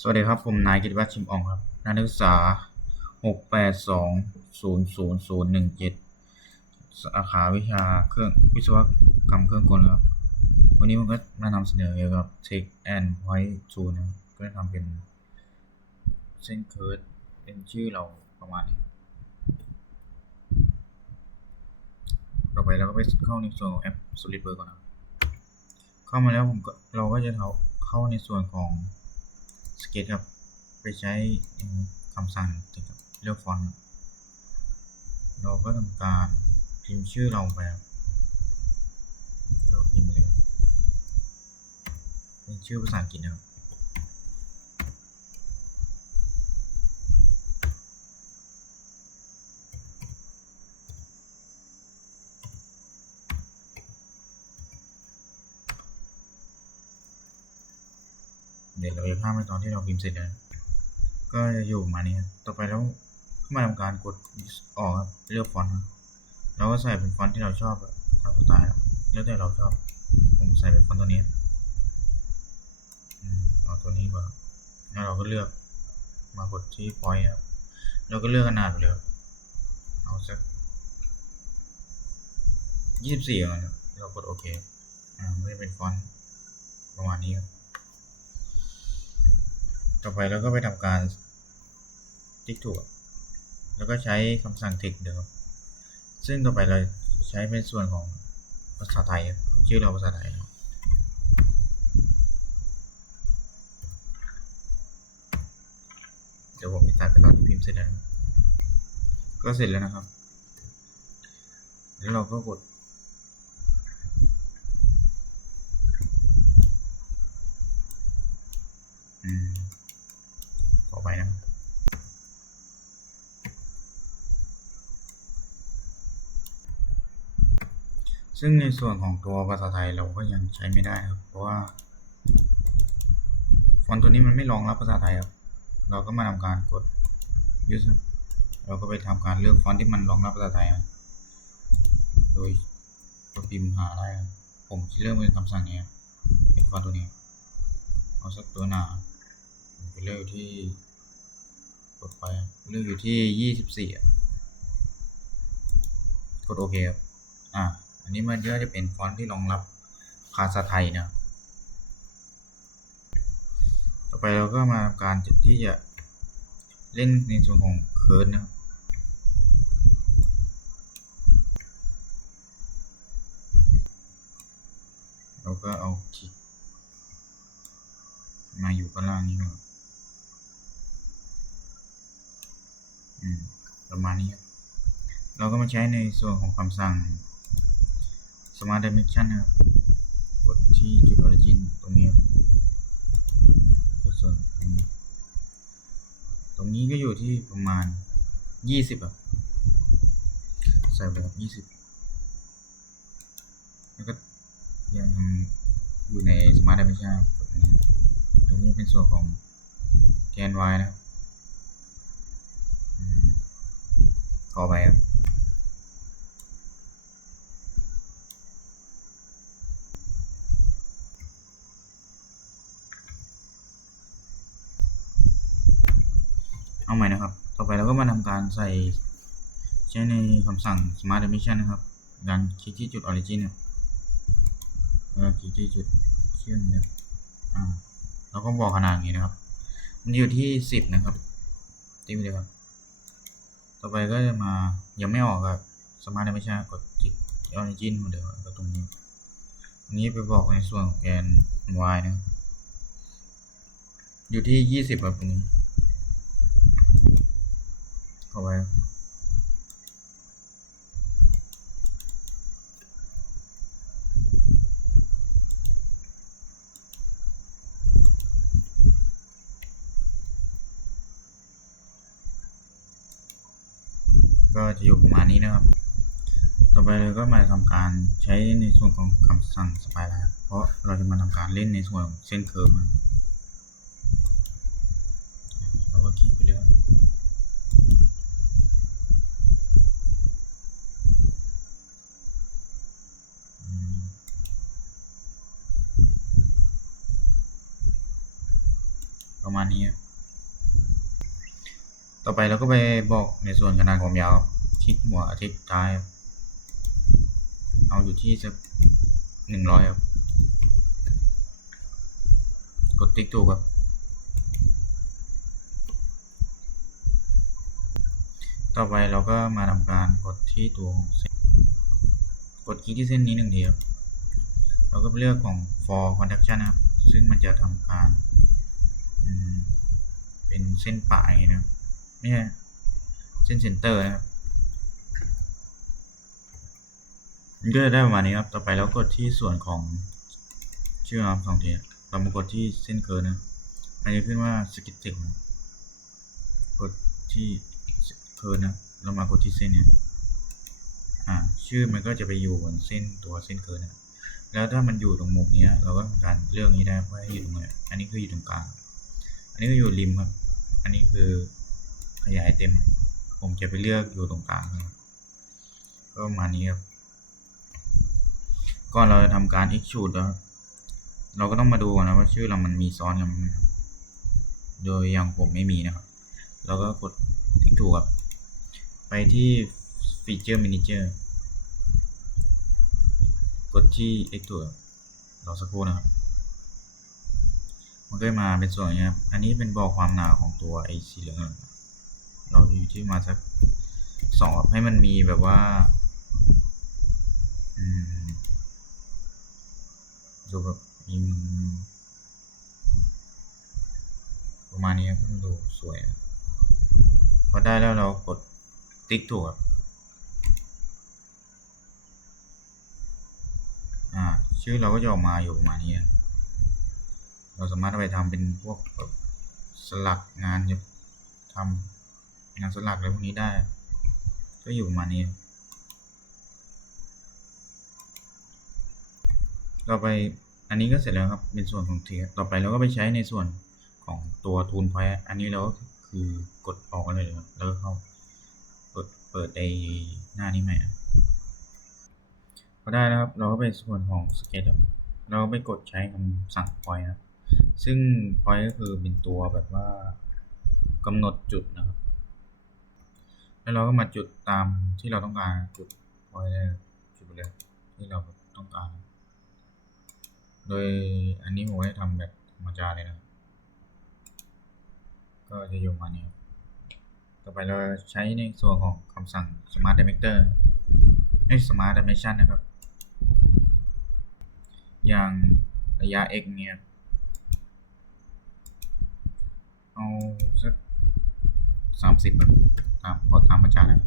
สวัสดีครับผมนายกิติวัฒน์ชิมอ่องครับนักศึกษา682000017สาขาวิชาเครื่องวิศวกรรมเครื่องกลครับวันนี้ผมก็มานำเสนอเกี่ยวกับ Tech and Point Tool นะครับก็ทำเป็นเส้นเคิร์ฟเป็นชื่อเราประมาณนี้ต่อไปเราก็ไปเข้าในส่วนของแอป SolidWorks ก่อนนะเข้ามาแล้วเราก็จะเข้าในส่วนของ Sketch ครับไปใช้คำสั่งเลือกฟอนต์เราก็ทำการพิมพ์ชื่อเราไปก็พิมพ์ไปเลยเป็นชื่อภาษาอังกฤษนะครับเดี๋ยวเราจะพาไปตอนที่เราพิมพ์เสร็จแล้วก็จะอยู่มานี้ต่อไปแล้วก็มาทำการกดออกครับเลือกฟอนต์เราก็ใส่เป็นฟอนต์ที่เราชอบตามสไตล์แล้วแต่เราชอบผมใส่เป็นฟอนต์ตัวนี้เอาตัวนี้ว่าแล้วเราก็เลือกมากดที่ point ครับเราก็เลือกขนาดไปเลยเอาสัก24ก่อนครับเรากดโอเคไม่ได้เป็นฟอนต์ประมาณนี้ครับต่อไปเราก็ไปทำการติ๊กถูกแล้วก็ใช้คำสั่ง text เดิมซึ่งต่อไปเราใช้เป็นส่วนของภาษาไทยชื่อเราภาษาไทยเดี๋ยวผมจะตัดไปตอนที่พิมพ์เสร็จแล้วก็เสร็จแล้วนะครับแล้วเราก็กดต่อไปนะครับซึ่งในส่วนของตัวภาษาไทยเราก็ยังใช้ไม่ได้ครับเพราะว่าฟอนต์ตัวนี้มันไม่รองรับภาษาไทยครับเราก็มาทำการกด use เราก็ไปทำการเลือกฟอนต์ที่มันรองรับภาษาไทยโดยกดพิมพ์หาได้ครับผมจะเลือกเป็นคำสั่งนี้เป็นฟอนต์ตัวนี้เอาสักตัวหนาไปเลือกที่กดไปเลือกอยู่ที่24กดโอเคครับอันนี้มันก็จะเป็นฟอนต์ที่รองรับภาษาไทยนะต่อไปเราก็มาทำการที่จะเล่นในส่วนของเคิร์ฟนะครับเราก็เอาคลิกมาอยู่ข้างล่างนี้ครับประมาณนี้ครับเราก็มาใช้ในส่วนของคำสั่ง Smart Dimension นะครับกดที่จุด Origin ตรงนี้ครับส่วนตรงนี้ก็อยู่ที่ประมาณ20ครับใส่แบบ20แล้วก็ยังอยู่ใน Smart Dimension ตรงนี้เป็นส่วนของแกน y นะครับขอไปครับเอาใหม่นะครับต่อไปเราก็มาทำการใช้ในคำสั่ง Smart Dimension นะครับการคลิกที่จุด Origin แล้วคลิกที่จุดเชื่อมเนี่ยเราก็บอกขนาดนี้นะครับมันอยู่ที่10นะครับติ๊กไปเลยครับต่อไปก็จะมายังไม่ออกครับสมาร์ทไม่ใช่กดคลิก Origin เหมือนเดิมก็ตรงนี้ไปบอกในส่วนของแกน y นะอยู่ที่20ครับตรงนี้เข้าไปก็จะอยู่ประมาณนี้นะครับต่อไปเราก็มาทำการใช้ในส่วนของคำสั่งสไปรัลเพราะเราจะมาทำการเล่นในส่วนของเส้นเคิร์ฟเราก็คลิกไปเลย ประมาณนี้ครับต่อไปเราก็ไปบอกในส่วนขนาดความยาวครับทิศหัวทิศท้ายครับเอาอยู่ที่สัก100ครับกดติ๊กถูกครับต่อไปเราก็มาทำการกดที่ตัวของเส้นกดคลิกที่เส้นนี้1 ทีครับเราก็ไปเลือกของ for conduction นะครับซึ่งมันจะทำการเป็นเส้นปลายนะครับไม่ใช่เส้นเซนเตอร์นะครับมันก็จะได้ประมาณนี้ครับต่อไปเรากดที่ส่วนของชื่อครับ2 ทีเรามากดที่เส้นเคิร์ฟนะมันจะขึ้นว่า sketch กดที่เคิร์ฟนะเรามากดที่เส้นเนี่ยชื่อมันก็จะไปอยู่บนเส้นตัวเส้นเคิร์ฟนะแล้วถ้ามันอยู่ตรงมุมนี้เราก็ทำการเลือกนี้ได้ว่าอยู่ตรงไหนอันนี้คืออยู่ตรงกลางอันนี้ก็อยู่ริมครับอันนี้คือขยายเต็มผมจะไปเลือกอยู่ตรงกลางครับก็ประมาณนี้ครับก่อนเราจะทำการ extrude แล้วเราก็ต้องมาดูนะว่าชื่อเรามันมีซ้อนกันไหมครับโดยอย่างผมไม่มีนะครับเราก็กดคลิกถูกครับไปที่ feature manager กดที่ extrude รอสักครู่นะครับมันก็มาเป็นส่วนนี้ครับอันนี้เป็นบอกความหนาของตัวไอสีเหลืองเราอยู่ที่มาสัก2ให้มันมีแบบว่าดูแบบมีประมาณนี้ครับมันดูสวยพอได้แล้วเรากดติ๊กถูกครับชื่อเราก็จะออกมาอยู่ประมาณนี้เราสามารถเอาไปทำเป็นพวกแบบสลักงานจะทำงานสลักอะไรพวกนี้ได้ก็อยู่ประมาณนี้ต่อไปอันนี้ก็เสร็จแล้วครับเป็นส่วนของเทียต่อไปเราก็ไปใช้ในส่วนของตัวทูนพอยต์อันนี้เราก็คือกดออกกันเลยครับแล้วก็เข้าเปิดไอหน้านี้ใหม่พอได้แล้วครับเราก็ไปส่วนของสเก็ตครับเราไปกดใช้คำสั่ง point ครับซึ่ง point ก็คือเป็นตัวแบบว่ากำหนดจุดนะครับแล้วเราก็มาจุดตามที่เราต้องการจุด point เลยจุดไปเลยที่เราต้องการโดยอันนี้ผมให้ทำแบบธรรมดาเลยนะก็จะอยู่มานี้ต่อไปเราใช้ในส่วนของคำสั่ง smart dimension ให้ smart dimension นะครับอย่างระยะ x เนี่ยเอาสัก30ตามมาจากนะ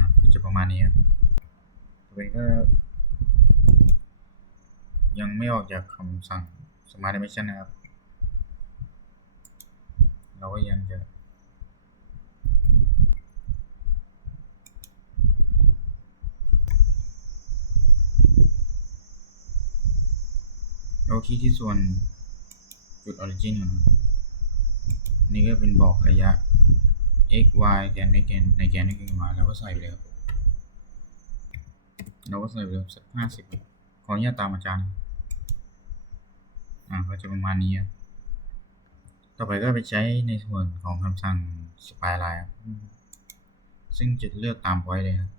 ครับก็จะประมาณนี้ครับต่อไปก็ยังไม่ออกจากคำสั่ง smart dimension นะครับเราก็ยังจะเราคลิกที่ส่วนจุด origin นะนี่ก็เป็นบอกระยะ x y แกนในแกนในแกนมาแล้วก็ใส่ไปเลยครับเราก็ใส่ไปเลยสัก50ขออนุญาตตามอาจารย์ก็จะประมาณนี้ครับต่อไปก็ไปใช้ในส่วนของคำสั่ง spline ครับซึ่งจะเลือกตามไว้เลยครับ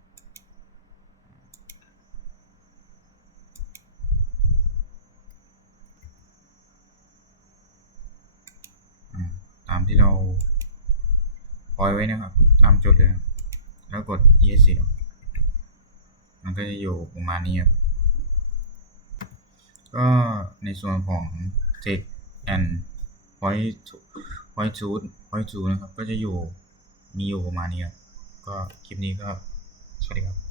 ตามที่เราปล่อยไว้นะครับตามจุดเลยครับแล้วกด ESC มันก็จะอยู่ประมาณนี้ครับก็ในส่วนของ text and point to นะครับก็จะมีอยู่ประมาณนี้ครับก็คลิปนี้ก็สวัสดีครับ